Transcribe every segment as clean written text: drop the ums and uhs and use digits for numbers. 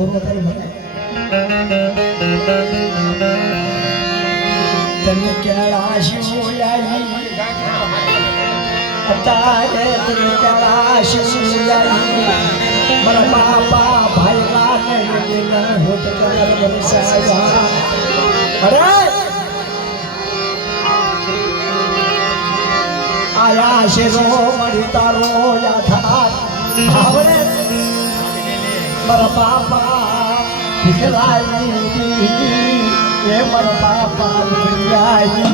પૂરો કરી મને તને કેળા શિવયાઈ અતારે તને કેળા શિવયાઈ મારા બાપા ભાઈલા ને હોત કર વરસાયા અરે આયા શેરો મળી તારો યાથાર આવડે મારા બાપા ભીખલાઈ એ મારા બાપા ભીખલાઈ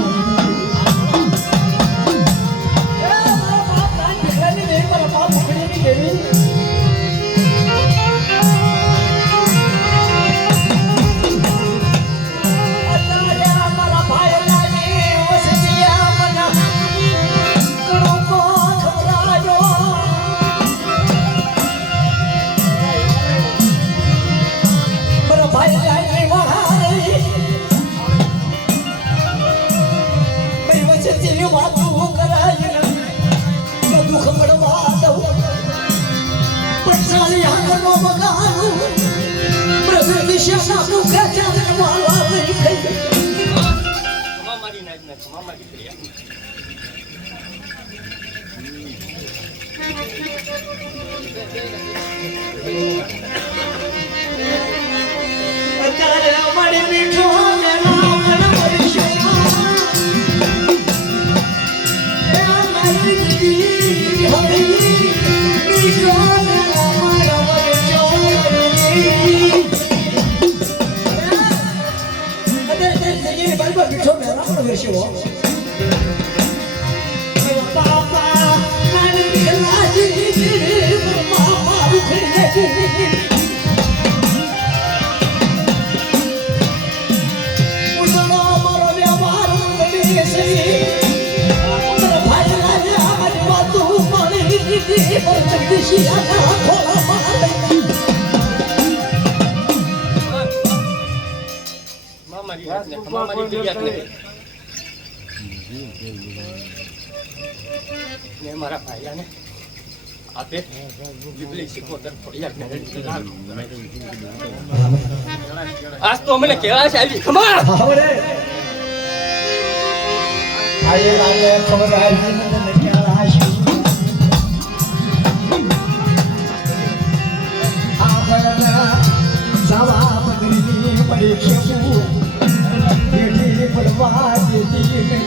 મારા બાપા ભીખલાઈ નહીં મારા બાપ ભીખલાઈ ગઈ મારા ભાઈ ને આપે બીબલી શીખોતર ફોડિયા આજ તો મને કેળા છે આવી ખમા આવડે આયે આયે ખબર આવી મને કેળા છે આપણા જવા બદલી પડી ખેપુ બેઠી પડવા દેતી નહીં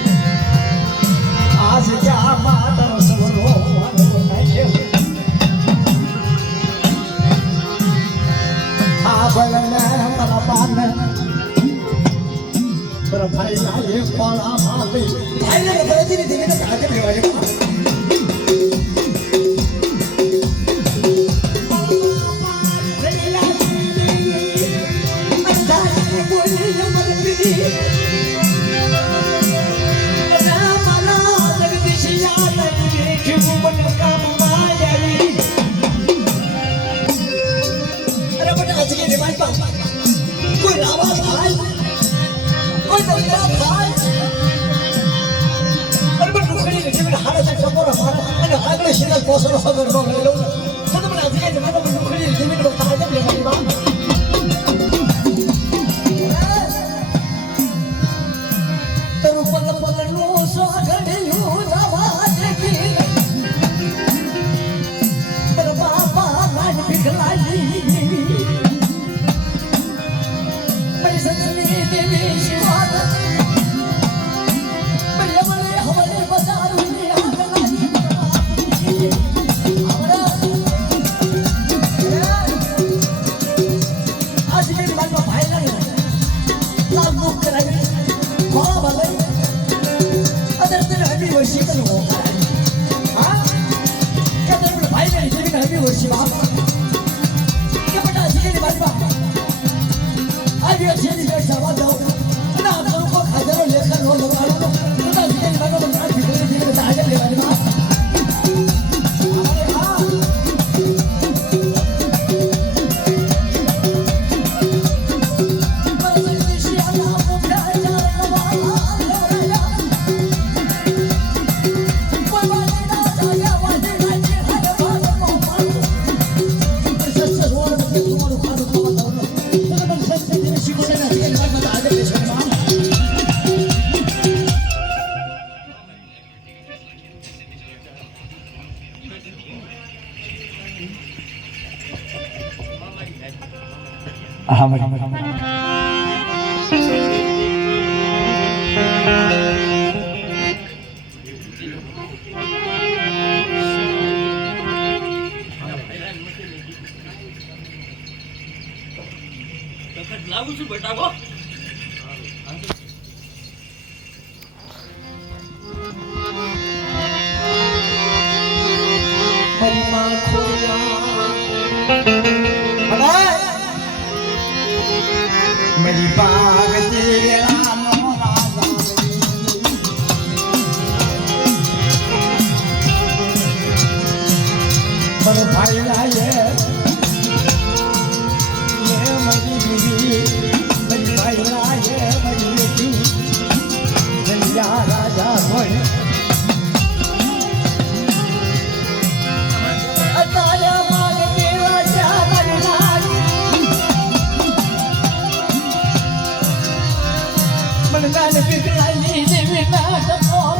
આજ ક્યાં માતર સવરો મારા પાન મારા ભાઈ લાગે કોળા માપી ભાઈ ને ધીરે ધીરે આગળ લેવાય શીખોતેરના હથિયારની વાત તો આજે દેશમાં લાવું છું બેટા ગો મારી માં ખોડિયા મારી પાગતી રાનો રાજા મારો ભાઈ લાયે મારી બીવી મારી ભાઈ લાયે મારી બેટી જલિયા રાજા હોય અતાયા માગતી રાજા મારી રાજ મનગાને પીકલાઈ દેવી ના